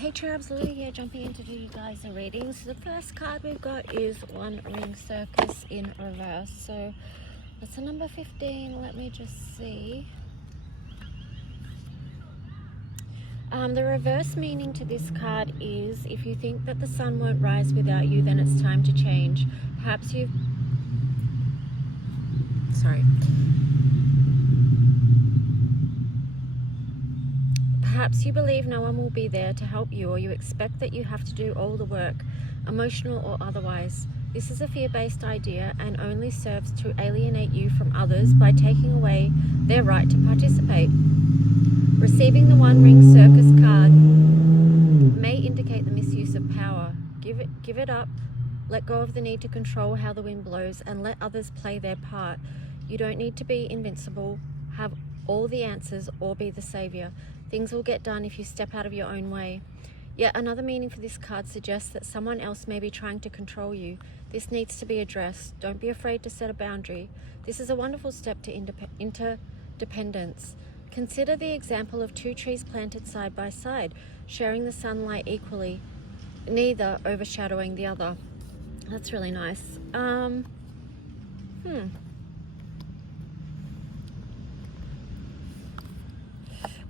Hey Trabs, Lily here, jumping in to do you guys a reading. So the first card we've got is One Ring Circus in reverse. So that's a number 15. Let me just see. The reverse meaning to this card is if you think that the sun won't rise without you, then it's time to change. Perhaps you've... Sorry. Perhaps you believe no one will be there to help you, or you expect that you have to do all the work, emotional or otherwise. This is a fear-based idea and only serves to alienate you from others by taking away their right to participate. Receiving the One Ring Circus card may indicate the misuse of power. Give it up. Let go of the need to control how the wind blows and let others play their part. You don't need to be invincible, have all the answers, or be the savior. Things will get done if you step out of your own way. Yet another meaning for this card suggests that someone else may be trying to control you. This needs to be addressed. Don't be afraid to set a boundary. This is a wonderful step to interdependence. Consider the example of two trees planted side by side, sharing the sunlight equally, neither overshadowing the other. That's really nice.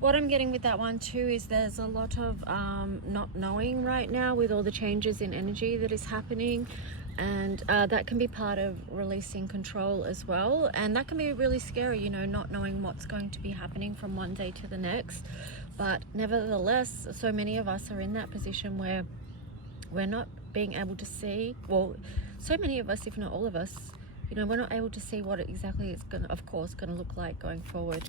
What I'm getting with that one too is there's a lot of not knowing right now with all the changes in energy that is happening, and that can be part of releasing control as well, and that can be really scary, you know, not knowing what's going to be happening from one day to the next. But nevertheless, so many of us are in that position where we're not being able to see, well, so many of us, if not all of us, you know, we're not able to see what exactly it's going to, of course, going to look like going forward.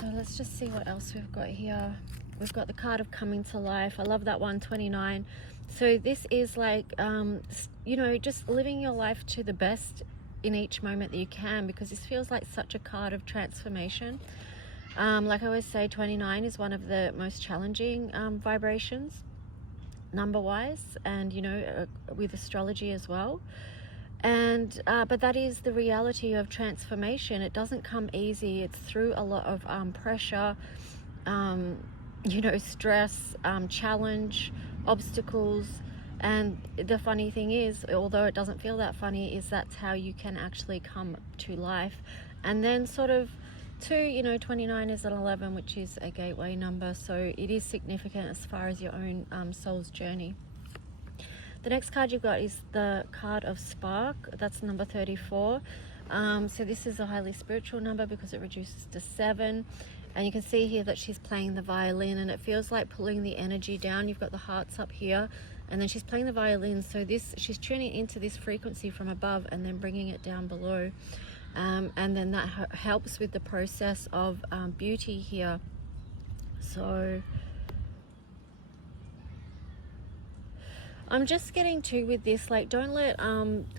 So let's just see what else we've got here. We've got the card of coming to life. I love that one, 29. So this is like, you know, just living your life to the best in each moment that you can, because this feels like such a card of transformation. Like I always say, 29 is one of the most challenging vibrations, number-wise, and, you know, with astrology as well. And but that is the reality of transformation. It doesn't come easy. It's through a lot of pressure, you know, stress, challenge, obstacles. And the funny thing is, although it doesn't feel that funny, is that's how you can actually come to life. And then sort of two, you know, 29 is an 11, which is a gateway number, so it is significant as far as your own soul's journey. The next card you've got is the card of Spark. That's number 34. So this is a highly spiritual number because it reduces to 7. And you can see here that she's playing the violin, and it feels like pulling the energy down. You've got the hearts up here, and then she's playing the violin. So she's tuning into this frequency from above and then bringing it down below. And then that helps with the process of beauty here. So I'm just getting to with this, like, don't let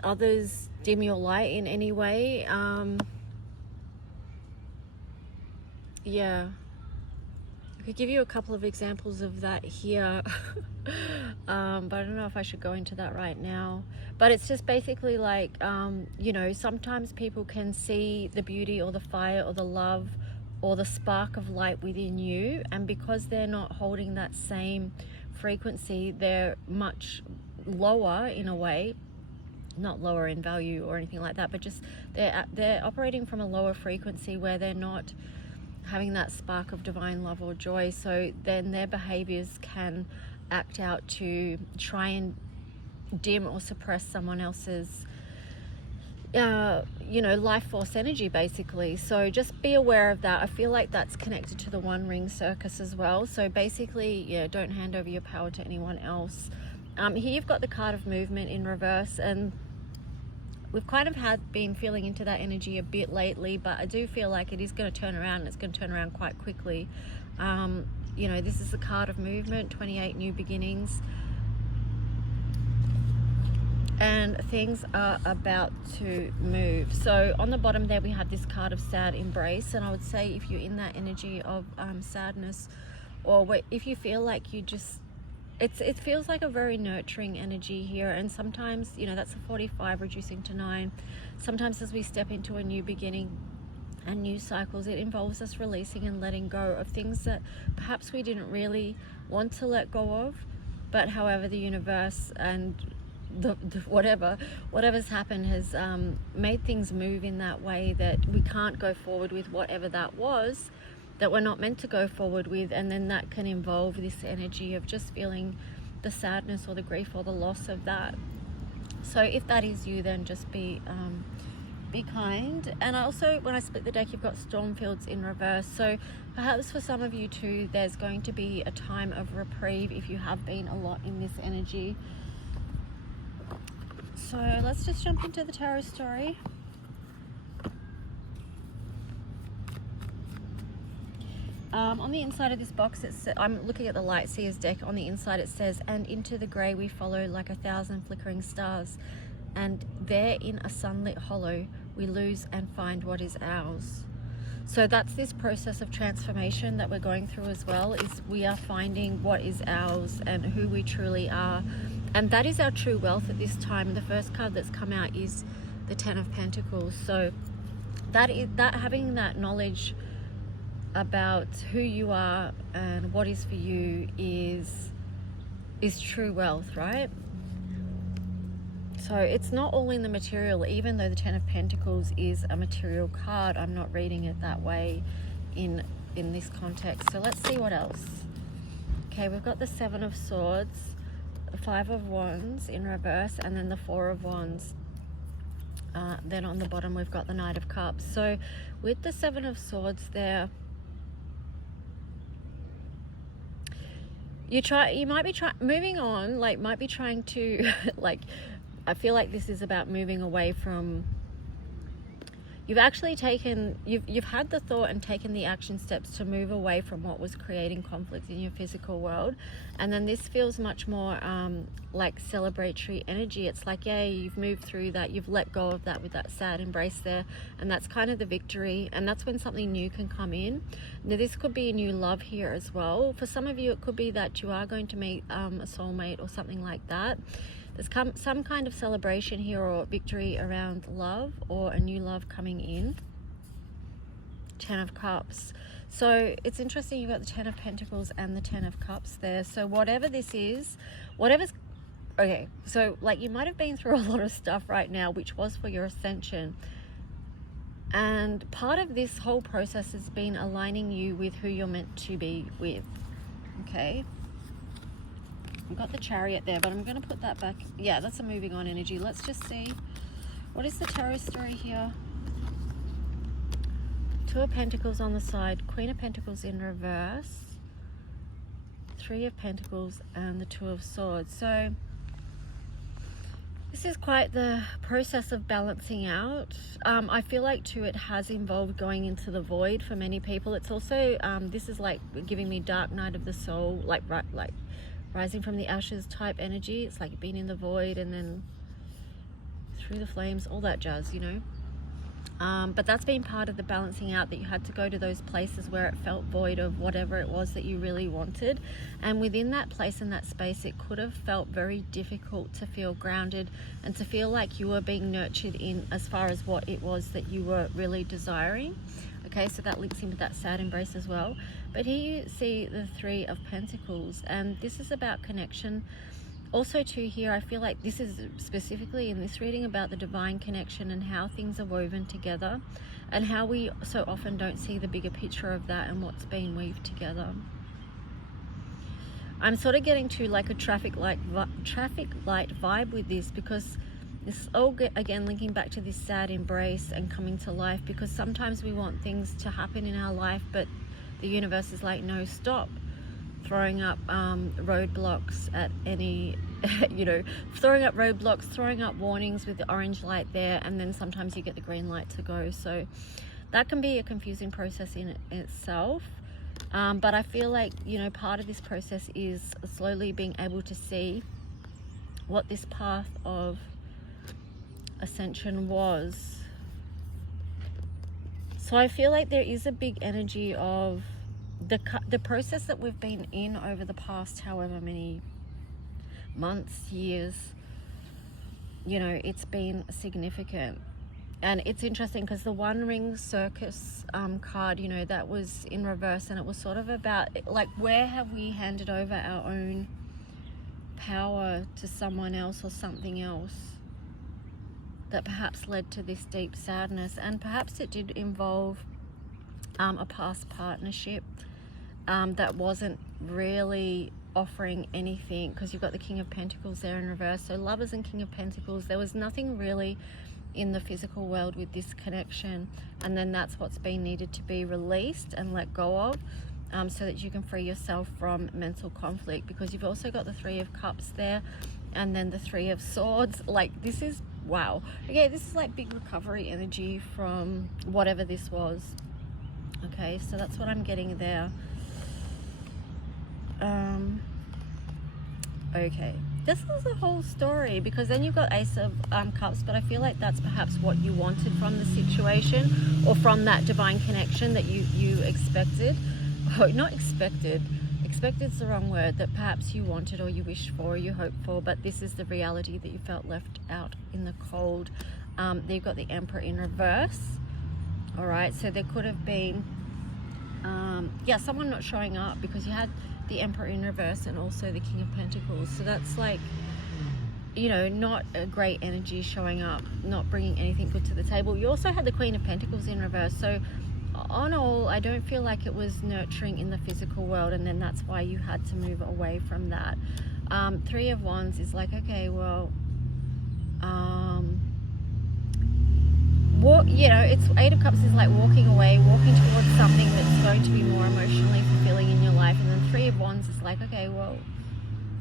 others dim your light in any way. Yeah, I could give you a couple of examples of that here, but I don't know if I should go into that right now. But it's just basically like, you know, sometimes people can see the beauty or the fire or the love or the spark of light within you, and because they're not holding that same frequency, they're much lower in a way, not lower in value or anything like that, but just they're operating from a lower frequency where they're not having that spark of divine love or joy. So then their behaviors can act out to try and dim or suppress someone else's you know, life force energy, basically. So just be aware of that. I feel like that's connected to the One Ring Circus as well. So basically, yeah, don't hand over your power to anyone else. Here you've got the card of movement in reverse, and we've kind of been feeling into that energy a bit lately, but I do feel like it is going to turn around, and it's going to turn around quite quickly. You know, this is the card of movement, 28 new beginnings. And things are about to move. So on the bottom there we have this card of sad embrace, and I would say if you're in that energy of sadness, or if you feel like you just, it feels like a very nurturing energy here. And sometimes, you know, that's a 45 reducing to 9. Sometimes as we step into a new beginning, and new cycles. It involves us releasing and letting go of things that perhaps we didn't really want to let go of, but however the universe and the whatever's happened has made things move in that way that we can't go forward with whatever that was that we're not meant to go forward with, and then that can involve this energy of just feeling the sadness or the grief or the loss of that. So if that is you, then just be kind. And also, when I split the deck, you've got Stormfields in reverse, so perhaps for some of you too, there's going to be a time of reprieve if you have been a lot in this energy. So let's just jump into the tarot story. On the inside of this box, I'm looking at the Light Seers deck. On the inside it says, "And into the grey we follow like 1,000 flickering stars, and there in a sunlit hollow we lose and find what is ours." So that's this process of transformation that we're going through as well, is we are finding what is ours and who we truly are. And that is our true wealth at this time. The first card that's come out is the Ten of Pentacles. So that having that knowledge about who you are and what is for you is true wealth, right? So it's not all in the material. Even though the Ten of Pentacles is a material card, I'm not reading it that way in this context. So let's see what else. Okay, we've got the Seven of Swords, the Five of Wands in reverse, and then the Four of Wands. Then on the bottom we've got the Knight of Cups. So with the Seven of Swords there, you might be moving on, like might be trying to like, I feel like this is about moving away from, you've actually taken, you've had the thought and taken the action steps to move away from what was creating conflict in your physical world. And then this feels much more like celebratory energy. It's like, yeah, you've moved through that, you've let go of that with that sad embrace there, and that's kind of the victory. And that's when something new can come in. Now this could be a new love here as well. For some of you it could be that you are going to meet a soulmate or something like that. There's some kind of celebration here or victory around love or a new love coming in. Ten of Cups. So it's interesting, you've got the Ten of Pentacles and the Ten of Cups there. So whatever this is, okay, so like you might have been through a lot of stuff right now, which was for your ascension. And part of this whole process has been aligning you with who you're meant to be with, okay? We've got the Chariot there, but I'm going to put that back. Yeah, that's a moving on energy. Let's just see. What is the tarot story here? Two of Pentacles on the side, Queen of Pentacles in reverse, Three of Pentacles, and the Two of Swords. So this is quite the process of balancing out. I feel like too it has involved going into the void for many people. It's also, this is like giving me Dark Night of the Soul, like rising from the ashes type energy. It's like being in the void and then through the flames, all that jazz, you know. But that's been part of the balancing out, that you had to go to those places where it felt void of whatever it was that you really wanted. And within that place and that space, it could have felt very difficult to feel grounded and to feel like you were being nurtured in as far as what it was that you were really desiring. Okay, so that links into that sad embrace as well. But here you see the Three of Pentacles, and this is about connection. Also too here, I feel like this is specifically in this reading about the divine connection and how things are woven together, and how we so often don't see the bigger picture of that and what's being weaved together. I'm sort of getting to like a traffic light vibe with this, because this is all again linking back to this sad embrace and coming to life, because sometimes we want things to happen in our life, but the universe is like, no, stop. Throwing up roadblocks at any, you know, throwing up roadblocks, throwing up warnings with the orange light there, and then sometimes you get the green light to go. So that can be a confusing process in itself. But I feel like, you know, part of this process is slowly being able to see what this path of ascension was. So I feel like there is a big energy of the process that we've been in over the past however many months, years, you know, it's been significant. And it's interesting because the One Ring Circus card, you know, that was in reverse, and it was sort of about like, where have we handed over our own power to someone else or something else that perhaps led to this deep sadness. And perhaps it did involve a past partnership that wasn't really offering anything, because you've got the King of Pentacles there in reverse. So Lovers and King of Pentacles, there was nothing really in the physical world with this connection, and then that's what's been needed to be released and let go of, so that you can free yourself from mental conflict. Because you've also got the Three of Cups there, and then the Three of Swords. Like, this is, wow, okay, this is like big recovery energy from whatever this was. Okay, so that's what I'm getting there. Okay, this is the whole story, because then you've got Ace of Cups, but I feel like that's perhaps what you wanted from the situation, or from that divine connection that you expected. Oh, not expected. Expected's the wrong word. That perhaps you wanted, or you wished for, or you hoped for, but this is the reality that you felt left out in the cold. They've got the Emperor in reverse. All right, so there could have been, yeah, someone not showing up, because you had the Emperor in reverse and also the King of Pentacles. So that's like, you know, not a great energy showing up, not bringing anything good to the table. You also had the Queen of Pentacles in reverse. So on all, I don't feel like it was nurturing in the physical world, and then that's why you had to move away from that. Three of Wands is like, okay, well, you know, it's Eight of Cups is like walking away, walking towards something that's going to be more emotionally fulfilling in your life. And then Three of Wands is like, okay, well,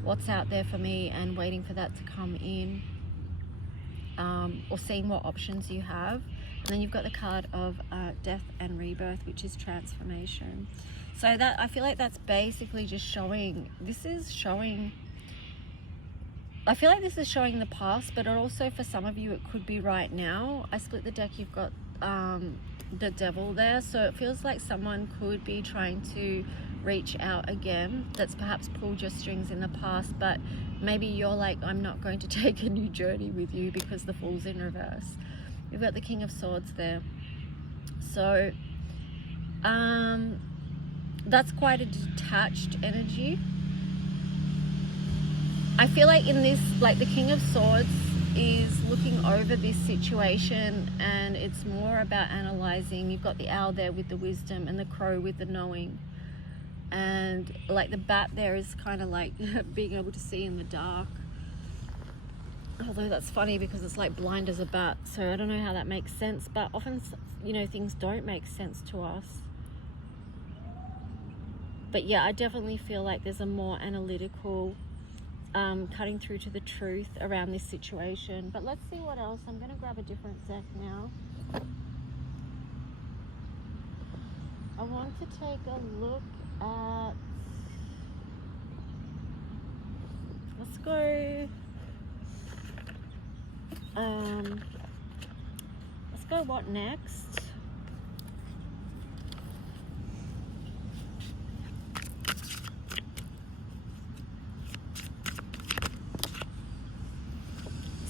what's out there for me, and waiting for that to come in, or seeing what options you have. And then you've got the card of Death and Rebirth, which is transformation. So that, I feel like that's basically just showing, this is showing, I feel like this is showing the past, but also for some of you it could be right now. I split the deck, you've got the Devil there, so it feels like someone could be trying to reach out again, that's perhaps pulled your strings in the past, but maybe you're like, I'm not going to take a new journey with you, because the Fool's in reverse. You've got the King of Swords there. So that's quite a detached energy. I feel like in this, like the King of Swords is looking over this situation, and it's more about analyzing. You've got the Owl there with the wisdom, and the Crow with the knowing. And like the Bat there is kind of like being able to see in the dark. Although that's funny, because it's like blind as a bat, so I don't know how that makes sense, but often, you know, things don't make sense to us. But yeah, I definitely feel like there's a more analytical cutting through to the truth around this situation. But let's see what else. I'm going to grab a different deck now. I want to take a look at, let's go, what next?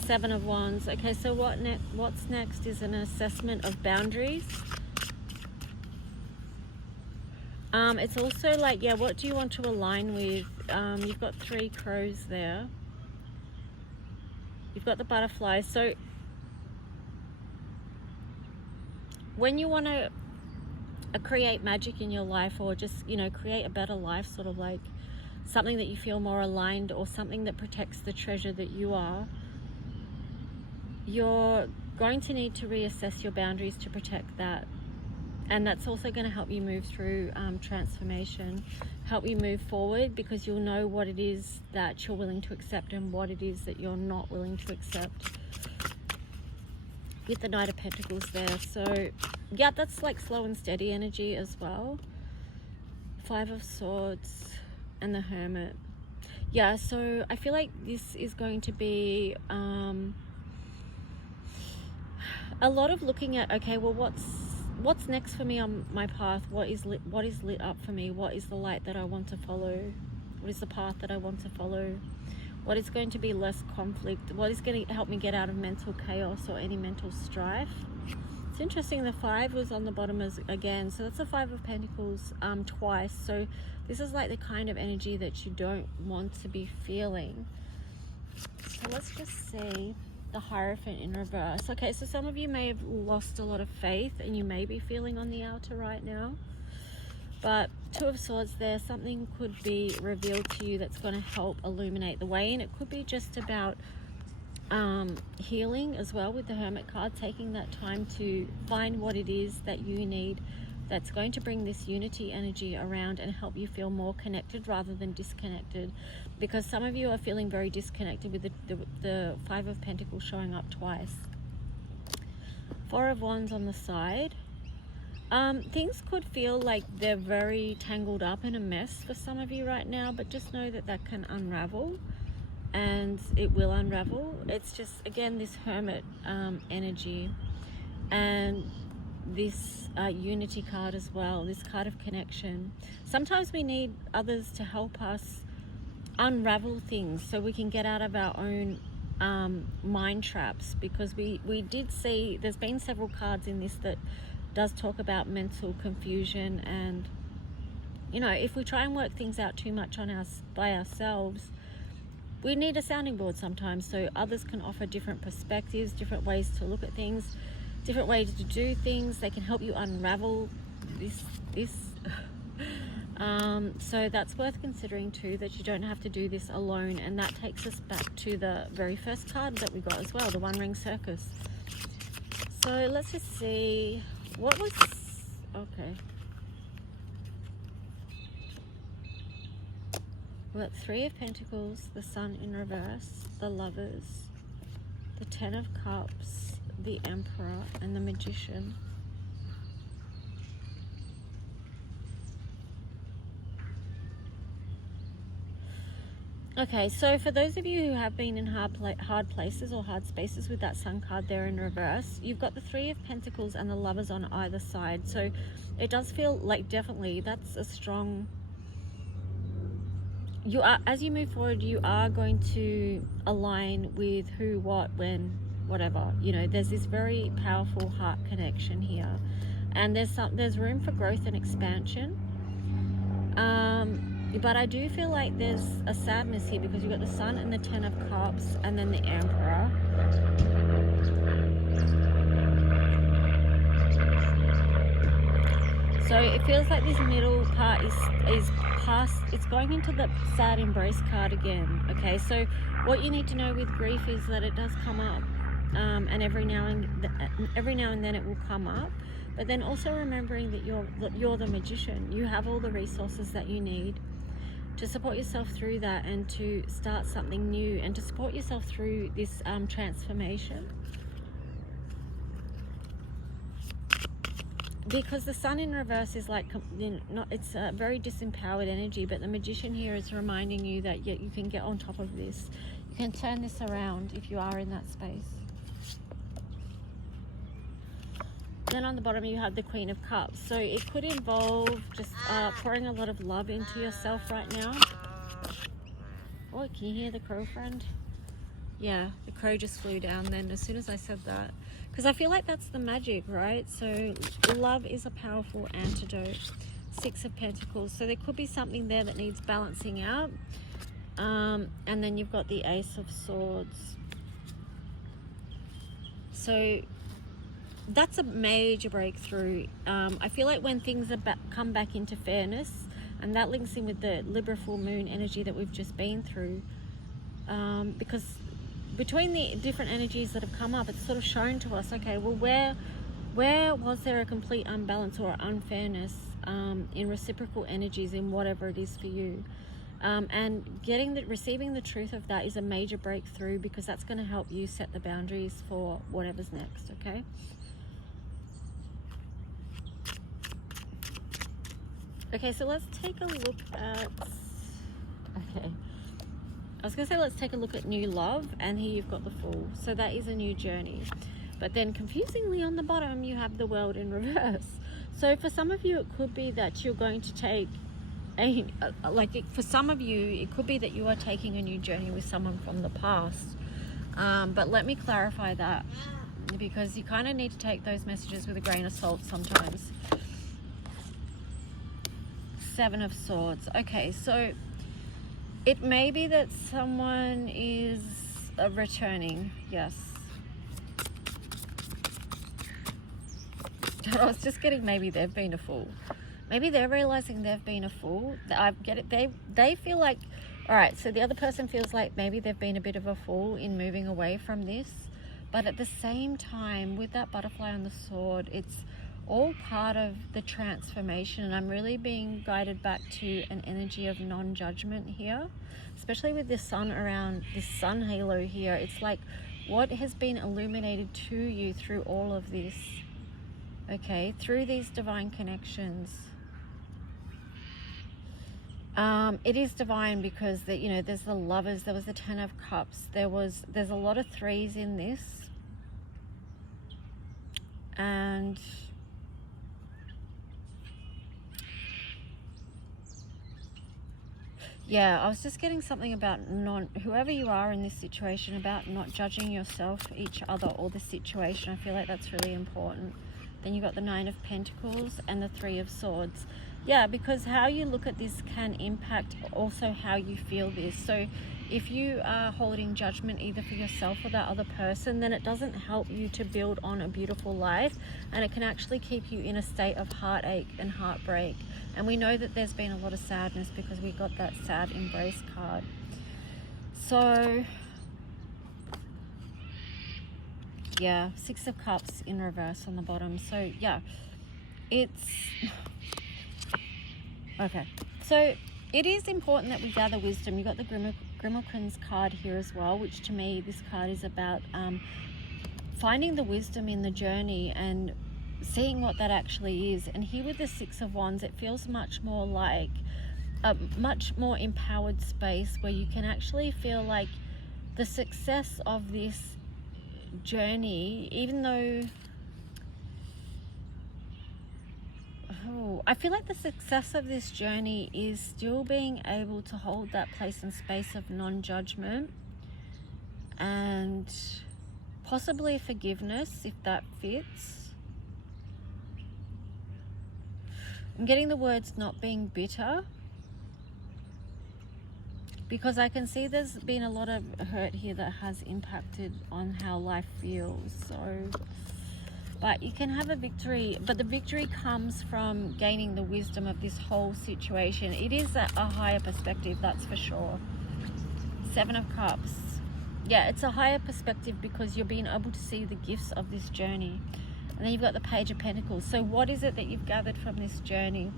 Seven of Wands. Okay, so what's next is an assessment of boundaries. It's also like, yeah, what do you want to align with? You've got three crows there. You've got the butterfly. So when you want to create magic in your life, or just, you know, create a better life, sort of like something that you feel more aligned, or something that protects the treasure that you are, you're going to need to reassess your boundaries to protect that. And that's also going to help you move through transformation, help you move forward, because you'll know what it is that you're willing to accept and what it is that you're not willing to accept. With the Knight of Pentacles there. So yeah, that's like slow and steady energy as well. Five of Swords and the Hermit. Yeah, so I feel like this is going to be a lot of looking at, okay, well, what's next for me on my path? What is lit up for me? What is the light that I want to follow? What is the path that I want to follow? what is going to be less conflict, what is going to help me get out of mental chaos or any mental strife. It's interesting, the 5 was on the bottom again, so that's the 5 of Pentacles twice. So this is like the kind of energy that you don't want to be feeling. So let's just see the Hierophant in reverse. Okay, so some of you may have lost a lot of faith and you may be feeling on the outer right now. But 2 of Swords there, something could be revealed to you that's going to help illuminate the way. And it could be just about healing as well, with the Hermit card, taking that time to find what it is that you need that's going to bring this unity energy around and help you feel more connected rather than disconnected, because some of you are feeling very disconnected with the 5 of Pentacles showing up twice. 4 of Wands on the side. Things could feel like they're very tangled up in a mess for some of you right now, but just know that that can unravel. And it will unravel. It's just, again, this Hermit energy, and this unity card as well, this card of connection. Sometimes we need others to help us unravel things so we can get out of our own mind traps, because we did see there's been several cards in this that does talk about mental confusion, and you know, if we try and work things out too much by ourselves, we need a sounding board sometimes, so others can offer different perspectives, different ways to look at things, different ways to do things. They can help you unravel this. So that's worth considering too, that you don't have to do this alone. And that takes us back to the very first card that we got as well, the One Ring Circus. So let's just see what was, okay. We've got 3 of Pentacles, the Sun in reverse, the Lovers, the 10 of Cups, the Emperor, and the Magician. Okay, so for those of you who have been in hard places or hard spaces with that Sun card there in reverse, you've got the 3 of Pentacles and the Lovers on either side. So it does feel like definitely that's a strong... You are, as you move forward, you are going to align with who, what, when, whatever. You know, there's this very powerful heart connection here, and there's room for growth and expansion. But I do feel like there's a sadness here, because you've got the Sun and the 10 of Cups and then the Emperor. So it feels like this middle part is past, it's going into the sad embrace card again. Okay, so what you need to know with grief is that it does come up, and every now and then it will come up. But then also remembering that you're the Magician. You have all the resources that you need to support yourself through that, and to start something new, and to support yourself through this transformation. Because the Sun in reverse is like, you know, it's a very disempowered energy, but the Magician here is reminding you that you can get on top of this. You can turn this around if you are in that space. Then on the bottom you have the Queen of Cups. So it could involve just pouring a lot of love into yourself right now. Oh, can you hear the crow, friend? Yeah, the crow just flew down then as soon as I said that. Because I feel like that's the magic, right? So love is a powerful antidote. 6 of Pentacles. So there could be something there that needs balancing out. And then you've got the Ace of Swords. So that's a major breakthrough. I feel like when things are come back into fairness, and that links in with the Libra full moon energy that we've just been through, because between the different energies that have come up, it's sort of shown to us, okay, well, where was there a complete unbalance or unfairness in reciprocal energies in whatever it is for you? And receiving the truth of that is a major breakthrough, because that's going to help you set the boundaries for whatever's next, okay? Okay, so let's take a look at, okay, I was going to say let's take a look at new love, and here you've got the Fool. So that is a new journey. But then confusingly on the bottom you have the World in reverse. So for some of you it could be that you're going to take for some of you, it could be that you are taking a new journey with someone from the past. But let me clarify that, because you kind of need to take those messages with a grain of salt sometimes. Seven of Swords. Okay, so it may be that someone is returning. Yes. I was just getting, maybe they've been a fool. Maybe they're realizing they've been a fool. I get it. They feel like, all right, so the other person feels like maybe they've been a bit of a fool in moving away from this. But at the same time, with that butterfly on the sword, it's all part of the transformation. And I'm really being guided back to an energy of non-judgment here, especially with this sun around, this sun halo here. It's like what has been illuminated to you through all of this, okay, through these divine connections. It is divine because there's the Lovers, there was the Ten of Cups, there's a lot of threes in this, and yeah, I was just getting something about whoever you are in this situation, about not judging yourself, each other, or the situation. I feel like that's really important. Then you got the Nine of Pentacles and the Three of Swords. Yeah, because how you look at this can impact also how you feel this. So if you are holding judgment either for yourself or that other person, then it doesn't help you to build on a beautiful life, and it can actually keep you in a state of heartache and heartbreak. And we know that there's been a lot of sadness because we got that sad embrace card. So yeah, Six of Cups in reverse on the bottom. So yeah, it's okay. So it is important that we gather wisdom. You got the Grimalkin's card here as well, which to me, this card is about finding the wisdom in the journey and seeing what that actually is. And here with the Six of Wands, it feels much more like a much more empowered space where you can actually feel like the success of this journey, even though I feel like the success of this journey is still being able to hold that place and space of non-judgment and possibly forgiveness, if that fits. I'm getting the words not being bitter, because I can see there's been a lot of hurt here that has impacted on how life feels. So, but you can have a victory, but the victory comes from gaining the wisdom of this whole situation. It is a higher perspective, that's for sure. Seven of Cups. Yeah, it's a higher perspective because you're being able to see the gifts of this journey. And then you've got the Page of Pentacles. So what is it that you've gathered from this journey?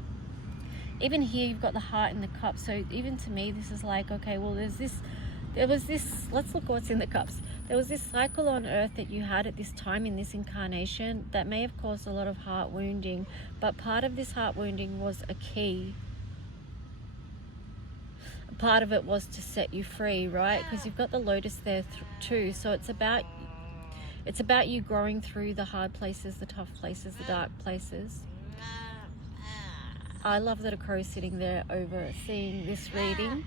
Even here you've got the Heart and the Cup. So even to me, this is like, okay, well, there was this, let's look what's in the cups. There was this cycle on earth that you had at this time in this incarnation that may have caused a lot of heart wounding, but part of this heart wounding was a key. Part of it was to set you free, right? Because you've got the Lotus there too. So it's about you growing through the hard places, the tough places, the dark places. I love that a crow is sitting there overseeing this reading.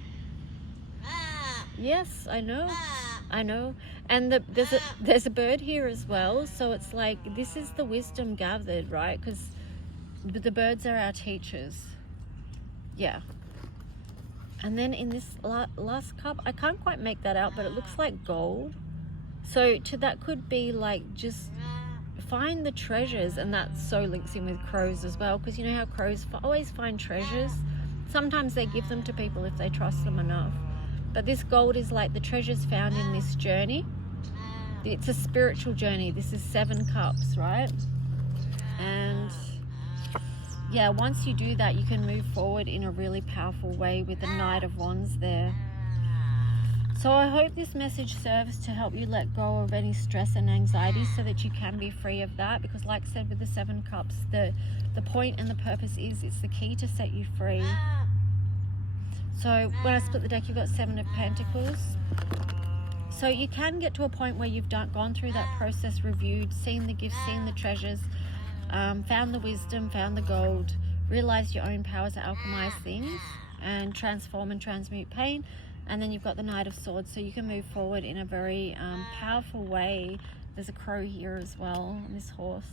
Yes, I know. And there's a bird here as well. So it's like, this is the wisdom gathered, right? Because the birds are our teachers. Yeah. And then in this last cup, I can't quite make that out, but it looks like gold. So that could be like, just find the treasures, and that so links in with crows as well, because you know how crows always find treasures. Sometimes they give them to people if they trust them enough. But this gold is like the treasures found in this journey. It's a spiritual journey. This is 7 cups, right? And yeah, once you do that, you can move forward in a really powerful way with the Knight of Wands there. So I hope this message serves to help you let go of any stress and anxiety so that you can be free of that. Because like I said, with the 7 cups, the point and the purpose is, it's the key to set you free. So when I split the deck, you've got 7 of Pentacles. So you can get to a point where you've gone through that process, reviewed, seen the gifts, seen the treasures, found the wisdom, found the gold, realize your own powers to alchemize things and transform and transmute pain. And then you've got the Knight of Swords, so you can move forward in a very powerful way. There's a crow here as well, and this horse.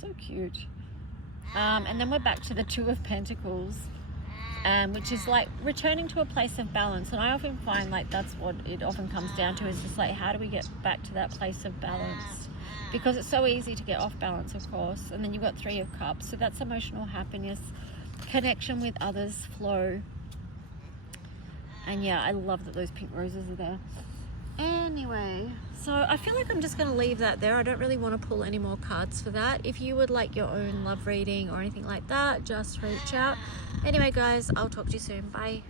So cute. And then we're back to the Two of Pentacles, which is like returning to a place of balance. And I often find like that's what it often comes down to, is just like, how do we get back to that place of balance? Because it's so easy to get off balance, of course. And then you've got Three of Cups, so that's emotional happiness, connection with others, flow. And yeah, I love that those pink roses are there. Anyway, so I feel like I'm just going to leave that there. I don't really want to pull any more cards for that. If you would like your own love reading or anything like that, just reach out. Anyway, guys, I'll talk to you soon. Bye.